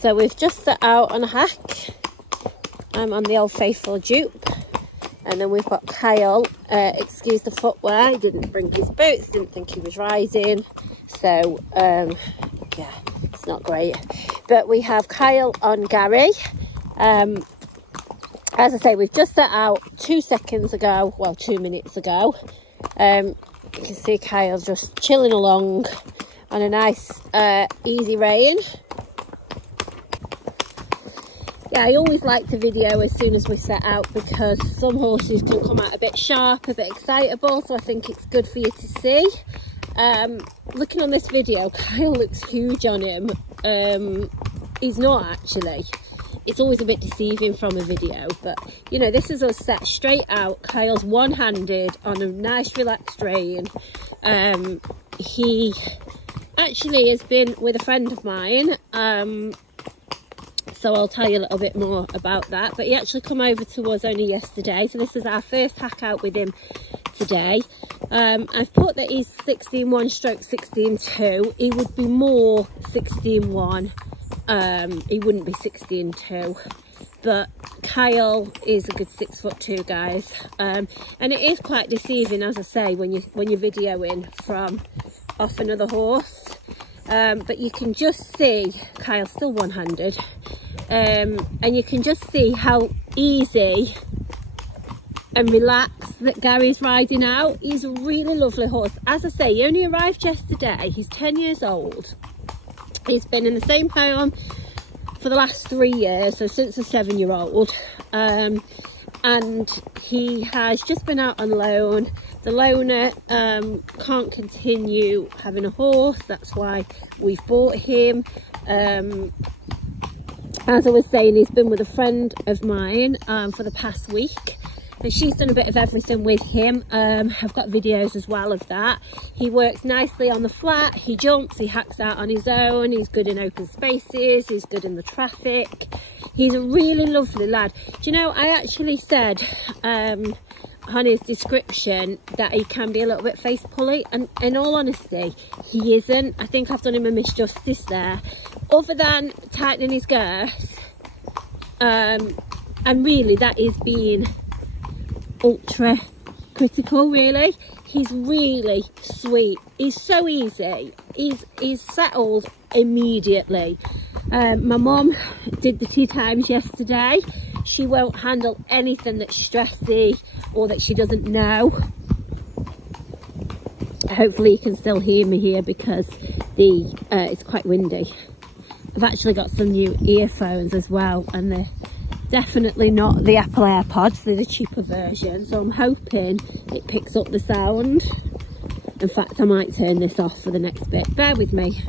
So we've just set out on a hack. I'm on the Old Faithful dupe. And then we've got Kyle, excuse the footwear, he didn't bring his boots, didn't think he was riding. So, yeah, it's not great. But we have Kyle on Gary. As I say, we've just set out 2 seconds ago, well, 2 minutes ago. You can see Kyle just chilling along on a nice, easy rein. Yeah, I always like to video as soon as we set out because some horses can come out a bit sharp, a bit excitable, so I think it's good for you to see. Looking on this video, Kyle looks huge on him. He's not actually. It's always a bit deceiving from a video, but you know, this is us set straight out. Kyle's one-handed on a nice relaxed rein. He actually has been with a friend of mine, so I'll tell you a little bit more about that. But he actually come over to us only yesterday, so this is our first hack out with him today. I've put that he's 16.1 stroke 16.2. He would be more 16.1. He wouldn't be 16.2. But Kyle is a good 6'2", guys. And it is quite deceiving, as I say, when you're videoing from off another horse. But you can just see Kyle's still one-handed. And you can just see how easy and relaxed that Gary's riding out. He's a really lovely horse. As I say, he only arrived yesterday. He's 10 years old. He's been in the same farm for the last 3 years, so since a 7-year-old. And he has just been out on loan. The loaner can't continue having a horse. That's why we've bought him. As I was saying, he's been with a friend of mine for the past week, and she's done a bit of everything with him. I've got videos as well of that. He works nicely on the flat, he jumps, he hacks out on his own, he's good in open spaces, he's good in the traffic. He's a really lovely lad. Do you know, I actually said on his description that he can be a little bit face pully, and in all honesty he isn't. I think I've done him a misjustice there, other than tightening his girth, and really that is being ultra critical. Really, he's really sweet, he's so easy, he's settled immediately. My mum did the 2 times yesterday. She won't handle anything that's stressy or that she doesn't know. Hopefully you can still hear me here because it's quite windy. I've actually got some new earphones as well, and they're definitely not the Apple AirPods, they're the cheaper version, so I'm hoping it picks up the sound. In fact, I might turn this off for the next bit. Bear with me.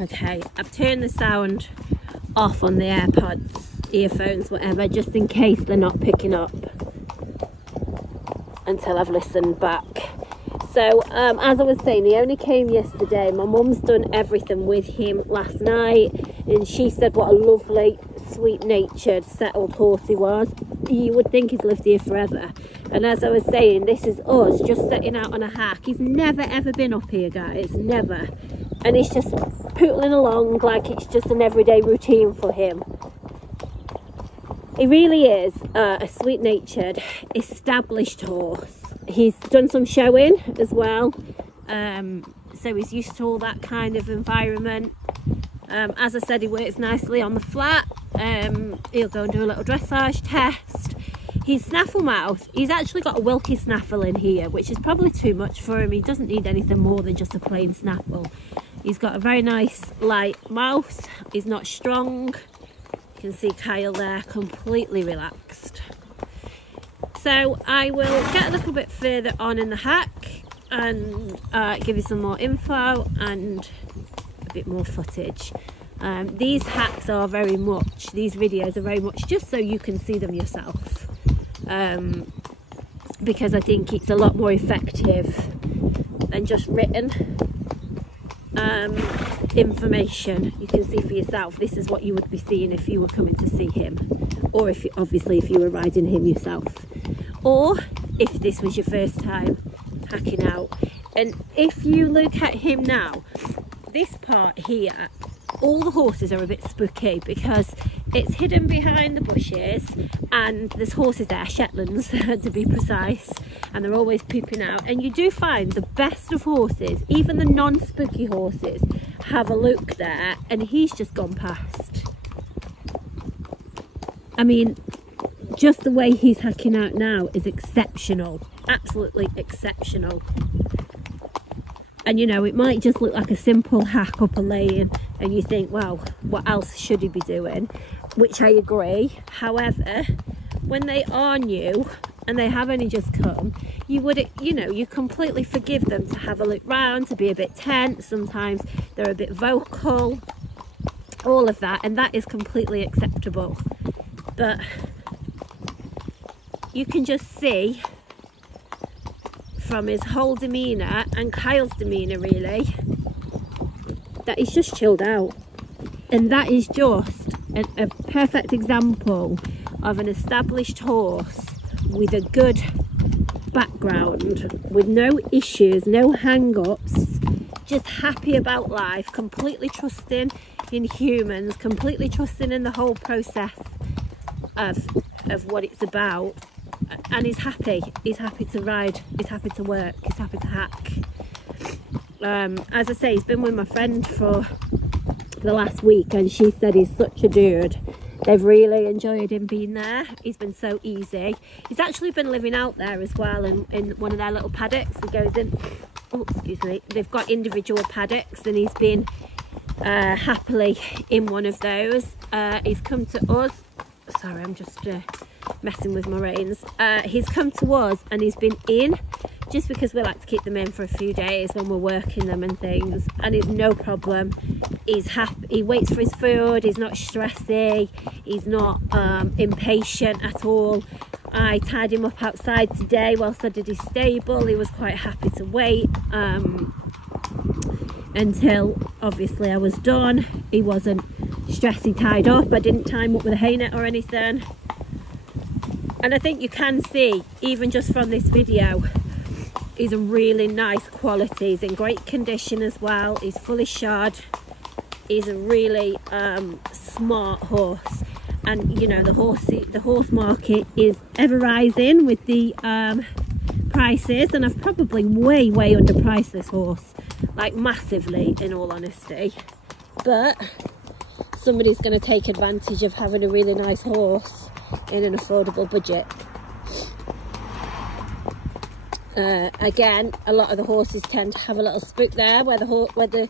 Okay, I've turned the sound off on the AirPods, earphones, whatever, just in case they're not picking up until I've listened back. So as I was saying, he only came yesterday. My mum's done everything with him last night, and she said what a lovely, sweet-natured, settled horse he was. You would think he's lived here forever. And as I was saying, this is us just setting out on a hack. He's never ever been up here, guys, never. And he's just pootling along like it's just an everyday routine for him. He really is a sweet-natured, established horse. He's done some showing as well, so he's used to all that kind of environment. As I said, he works nicely on the flat. He'll go and do a little dressage test. His snaffle mouth, he's actually got a Wilkie snaffle in here, which is probably too much for him. He doesn't need anything more than just a plain snaffle. He's got a very nice light mouth. He's not strong. You can see Kyle there, completely relaxed. So I will get a little bit further on in the hack and give you some more info and a bit more footage. These hacks are very much, these videos are very much just so you can see them yourself, because I think it's a lot more effective than just written information. You can see for yourself. This is what you would be seeing if you were coming to see him, or if obviously if you were riding him yourself, or if this was your first time hacking out. And if you look at him now, this part here all the horses are a bit spooky because it's hidden behind the bushes and there's horses there, Shetlands to be precise, and they're always pooping out. And you do find the best of horses, even the non-spooky horses, have a look there, and he's just gone past. I mean, just the way he's hacking out now is exceptional, absolutely exceptional. And you know, it might just look like a simple hack up a lane and you think, well, what else should he be doing? Which I agree. However, when they are new and they have only just come, you would, you know, you completely forgive them to have a look round, to be a bit tense. Sometimes they're a bit vocal, all of that, and that is completely acceptable. But you can just see from his whole demeanour and Kyle's demeanour really that he's just chilled out, and that is just a perfect example of an established horse with a good background, with no issues, no hang-ups, just happy about life, completely trusting in humans, completely trusting in the whole process of what it's about. And he's happy to ride, he's happy to work, he's happy to hack. As I say, he's been with my friend for the last week and she said he's such a dude. They've really enjoyed him being there. He's been so easy. He's actually been living out there as well in one of their little paddocks. He goes in, oh excuse me, they've got individual paddocks and he's been happily in one of those. He's come to us, sorry I'm just messing with my reins. He's come to us and he's been in just because we like to keep them in for a few days when we're working them and things, and he's no problem. He's happy, he waits for his food, he's not stressy, he's not impatient at all. I tied him up outside today whilst I did his stable. He was quite happy to wait until obviously I was done. He wasn't stressy tied up. I didn't tie him up with a hay net or anything. And I think you can see, even just from this video, he's a really nice quality. He's in great condition as well. He's fully shod. He's a really smart horse. And you know, the horse market is ever rising with the prices, and I've probably way underpriced this horse, like massively in all honesty. But somebody's going to take advantage of having a really nice horse in an affordable budget. Again, a lot of the horses tend to have a little spook there where the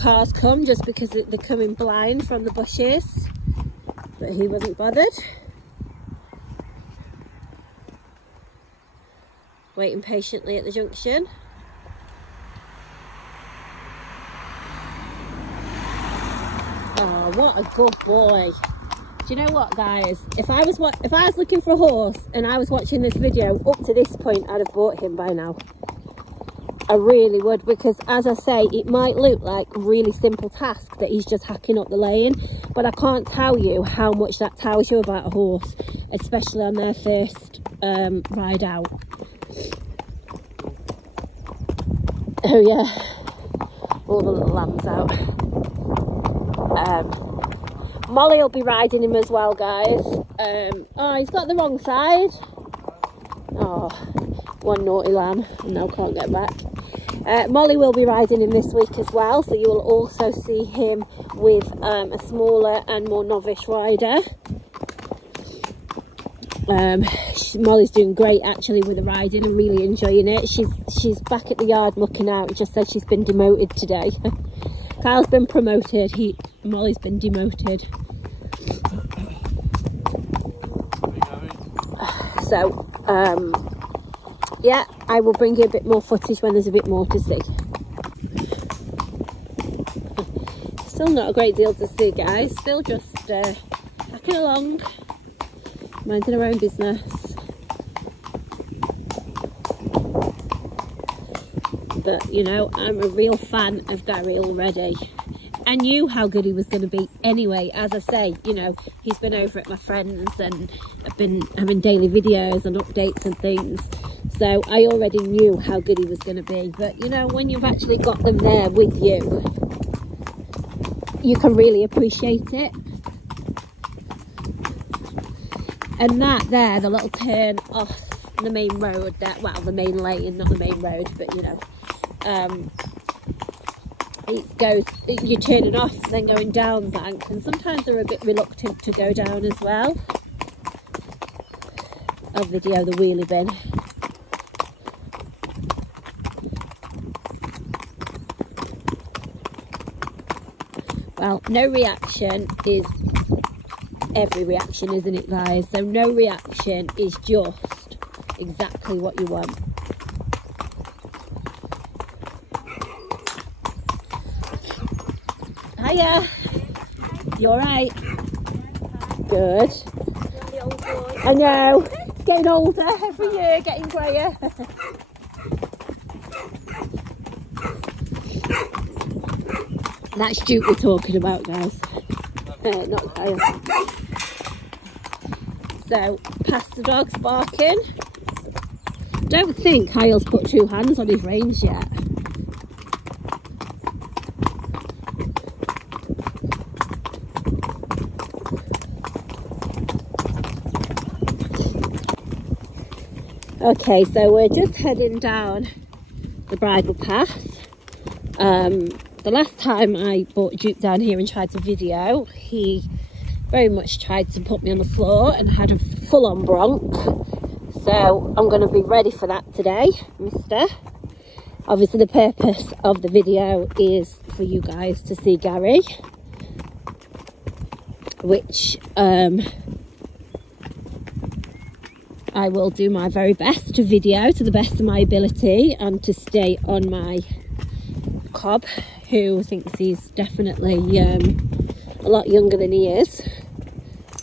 cars come, just because they're coming blind from the bushes. But he wasn't bothered. Waiting patiently at the junction. Oh, what a good boy. Do you know what, guys? If I was looking for a horse and I was watching this video up to this point, I'd have bought him by now. I really would, because as I say, it might look like a really simple task that he's just hacking up the lane, but I can't tell you how much that tells you about a horse, especially on their first ride out. Oh yeah, all the little lambs out. Molly will be riding him as well, guys. Oh, he's got the wrong side. Oh, one naughty lamb, and now can't get back. Molly will be riding him this week as well, so you will also see him with a smaller and more novice rider. Molly's doing great actually with the riding and really enjoying it. She's back at the yard mucking out. Just said she's been demoted today. Kyle's been promoted, Molly's been demoted. So yeah, I will bring you a bit more footage when there's a bit more to see. Still not a great deal to see, guys. Still just hacking along, minding our own business. But you know, I'm a real fan of Gary already. I knew how good he was going to be anyway. As I say, you know, he's been over at my friend's and I've been having daily videos and updates and things. So I already knew how good he was going to be. But you know, when you've actually got them there with you, you can really appreciate it. And that there, the little turn off the main road there, well, the main lane, not the main road, but you know, it goes, you're turning off and then going down bank, and sometimes they're a bit reluctant to go down as well. I'll video the wheelie bin. Well, no reaction is every reaction, isn't it, guys? So no reaction is just exactly what you want. Hiya. You alright? Good. I know. It's getting older every year, getting greyer. That's Duke we're talking about, guys. Not Kyle. So, past the dog's barking. Don't think Kyle's put 2 hands on his reins yet. Okay, so we're just heading down the bridle path. The last time I brought Duke down here and tried to video, he very much tried to put me on the floor and had a full-on bronc. So I'm going to be ready for that today, mister. Obviously the purpose of the video is for you guys to see Gary, which I will do my very best to video to the best of my ability and to stay on my cob, who thinks he's definitely a lot younger than he is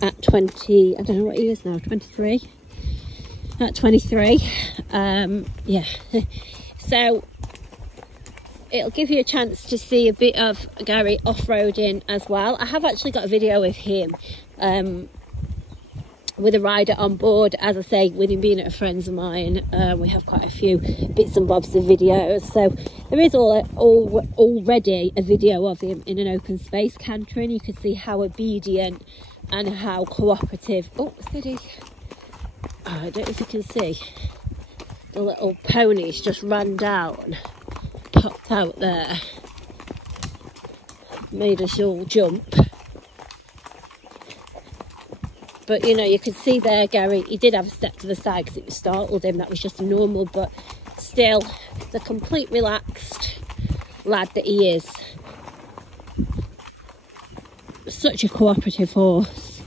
at 20, I don't know what he is now, 23? At 23, yeah. So it'll give you a chance to see a bit of Gary off-roading as well. I have actually got a video with him, with a rider on board. As I say, with him being at a friend's of mine, we have quite a few bits and bobs of videos. So there is already a video of him in an open space cantering. You can see how obedient and how cooperative. Oh, steady. Oh, I don't know if you can see. The little ponies just ran down, popped out there, made us all jump. But you know, you could see there, Gary, he did have a step to the side because it startled him. That was just normal, but still, the complete relaxed lad that he is. Such a cooperative horse.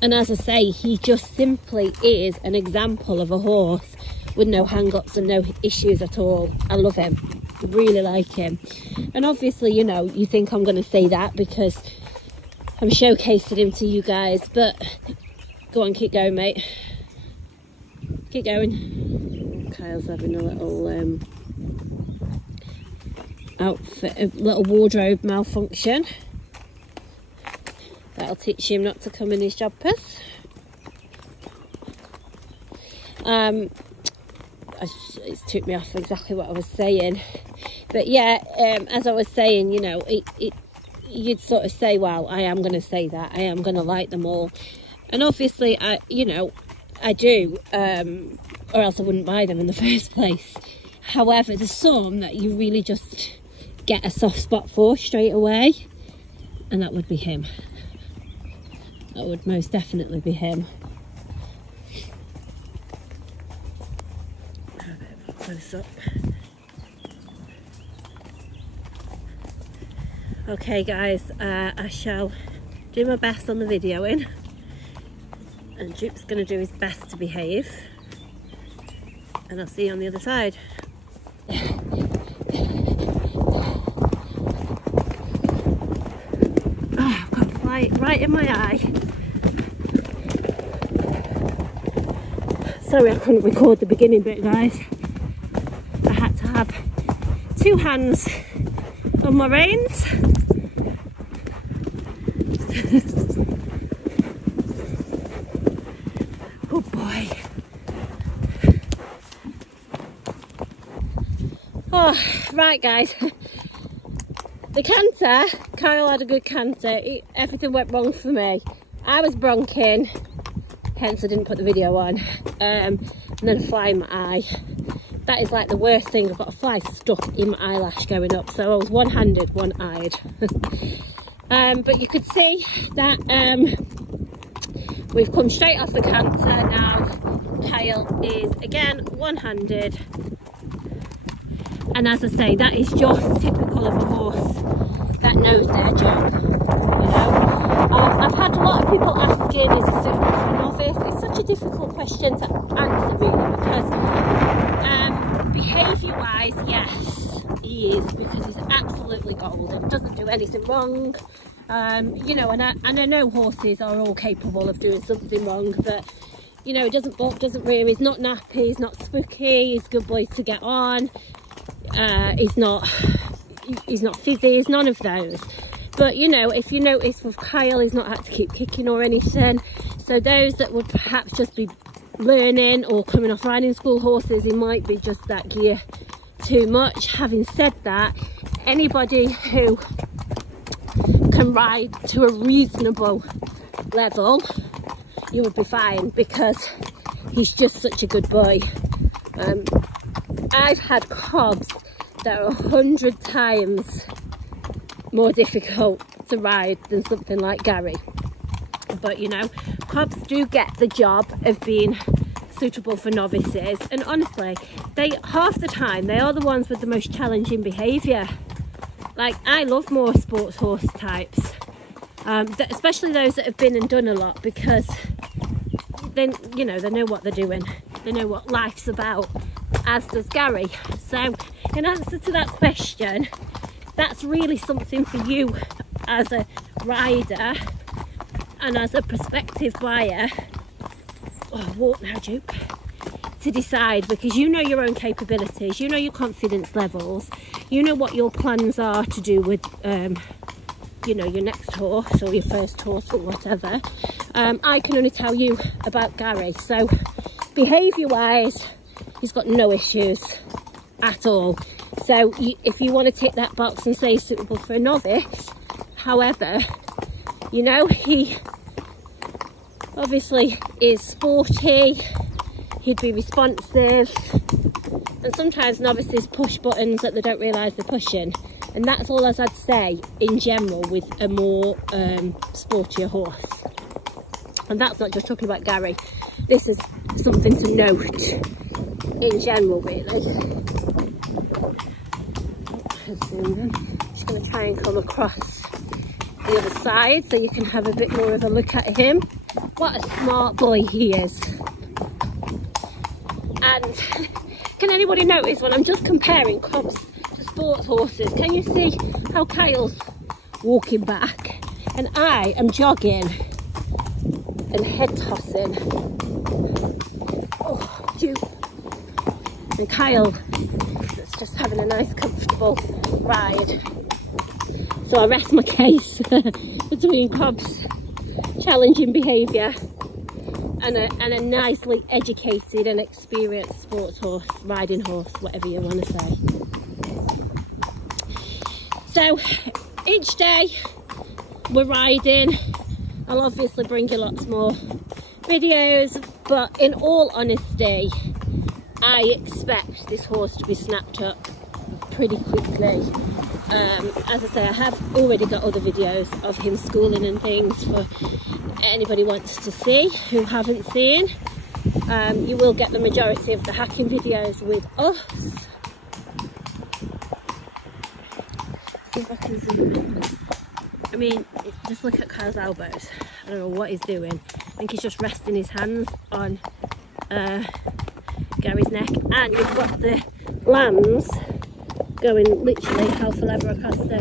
And as I say, he just simply is an example of a horse with no hang-ups and no issues at all. I love him. I really like him. And obviously, you know, you think I'm going to say that because I'm showcasing him to you guys, but go on, keep going, mate. Keep going. Kyle's having a little outfit, a little wardrobe malfunction. That'll teach him not to come in his jumpers. It took me off exactly what I was saying, but yeah, as I was saying, you know, you'd sort of say, well, I am going to say that I am going to like them all, and obviously I do, or else I wouldn't buy them in the first place. However, there's some that you really just get a soft spot for straight away, and that would be him. That would most definitely be him. Close up. Okay guys, I shall do my best on the videoing, and Duke's going to do his best to behave, and I'll see you on the other side. Oh, I've got a fly right in my eye. Sorry I couldn't record the beginning bit, guys. I had to have 2 hands on my reins. Oh boy. Oh, right guys. The canter, Kyle had a good canter. Everything went wrong for me. I was bronching, hence I didn't put the video on. And then a fly in my eye. That is like the worst thing. I've got a fly stuck in my eyelash going up. So I was one-handed, one-eyed. But you could see that we've come straight off the canter now. Kyle is again one-handed. And as I say, that is just typical of a horse that knows their job, you know. I've had a lot of people asking, is it suitable for a novice? It's such a difficult question to answer really, because behaviour-wise, yes, he is, because he's absolutely golden, doesn't do anything wrong. You know, and I know horses are all capable of doing something wrong, but you know, he doesn't balk, doesn't rear, he's not nappy, he's not spooky, he's a good boy to get on. He's not fizzy, he's none of those. But you know, if you notice with Kyle, he's not had to keep kicking or anything. So those that would perhaps just be learning or coming off riding school horses, he might be just that gear too much. Having said that, anybody who can ride to a reasonable level, you would be fine, because he's just such a good boy. I've had cobs that are 100 times more difficult to ride than something like Gary. But you know, cobs do get the job of being suitable for novices, and honestly, half the time they are the ones with the most challenging behaviour. Like, I love more sports horse types, especially those that have been and done a lot, because then, you know, they know what they're doing, they know what life's about, as does Gary. So in answer to that question, that's really something for you as a rider and as a prospective buyer, walk now Duke, to decide, because you know your own capabilities, you know your confidence levels, you know what your plans are to do with you know, your next horse or your first horse or whatever. I can only tell you about Gary. So behaviour wise, he's got no issues at all. So if you want to tick that box and say suitable for a novice, however, you know, he obviously is sporty, he'd be responsive, and sometimes novices push buttons that they don't realise they're pushing, and that's all as I'd say in general with a more sportier horse. And that's not just talking about Gary, this is something to note in general really. Just going to try and come across the other side so you can have a bit more of a look at him. What a smart boy he is. And can anybody notice when I'm just comparing cobs to sports horses, can you see how Kyle's walking back and I am jogging and head tossing? Oh, Duke. And Kyle is just having a nice comfortable ride. So I rest my case between cobs' challenging behaviour and a nicely educated and experienced sports horse, riding horse, whatever you want to say. So each day we're riding. I'll obviously bring you lots more videos, but in all honesty, I expect this horse to be snapped up pretty quickly. As I say, I have already got other videos of him schooling and things for anybody wants to see who haven't seen. You will get the majority of the hacking videos with us. See if I can zoom in. I mean, just look at Kyle's elbows. I don't know what he's doing. I think he's just resting his hands on Gary's neck, and you've got the lambs going literally half a lever across the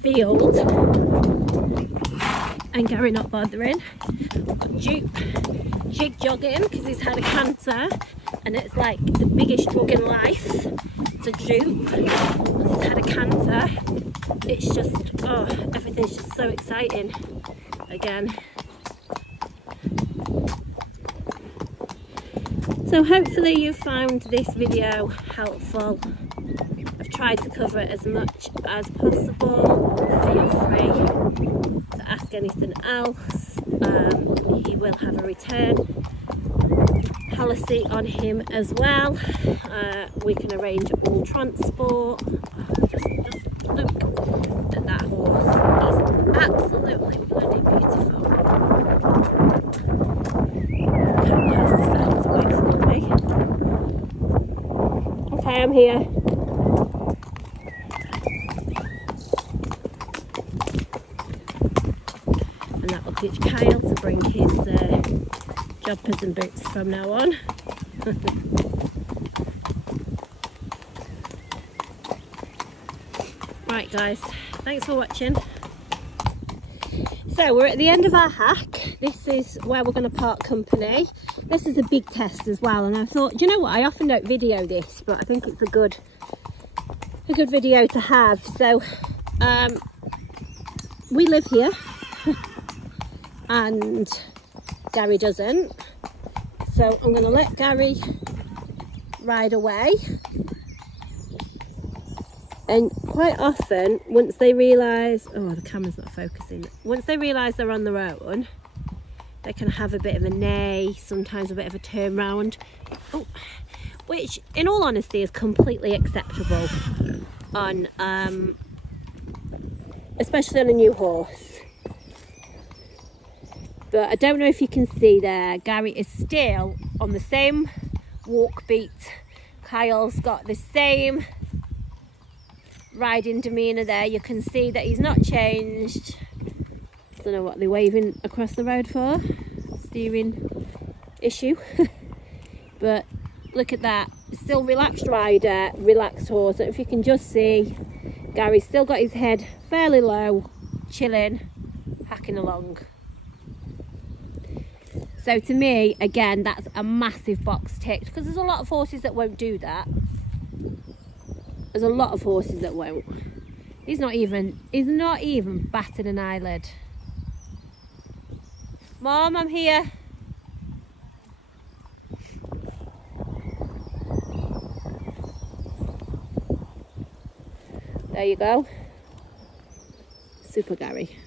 field, and Gary not bothering. We've got Duke jig jogging because he's had a canter, and it's like the biggest jog in life to Duke because he's had a canter. It's just, oh, everything's just so exciting again. So hopefully you found this video helpful. I've tried to cover it as much as possible. Feel free to ask anything else. He will have a return policy on him as well. We can arrange all transport. Just look at that horse. He's absolutely bloody beautiful. Has decided to wait for me. Okay, I'm here. And that will teach Kyle to bring his jumpers and boots from now on. Right guys, thanks for watching. So we're at the end of our hack. This is where we're going to part company. This is a big test as well, and I thought, you know what, I often don't video this, but I think it's a good video to have. So we live here and Gary doesn't, so I'm going to let Gary ride away. And quite often, once they realise, oh, the camera's not focusing, once they realise they're on their own, they can have a bit of a neigh, sometimes a bit of a turn round, which in all honesty is completely acceptable on especially on a new horse. But I don't know if you can see there, Gary is still on the same walk beat. Kyle's got the same riding demeanour there. You can see that he's not changed. I don't know what they're waving across the road for, steering issue. But look at that, still relaxed rider, relaxed horse. And if you can just see, Gary's still got his head fairly low, chilling, hacking along. So to me, again, that's a massive box ticked, because there's a lot of horses that won't do that. There's a lot of horses that won't. He's not even batted an eyelid. Mom, I'm here. There you go. Super Gary.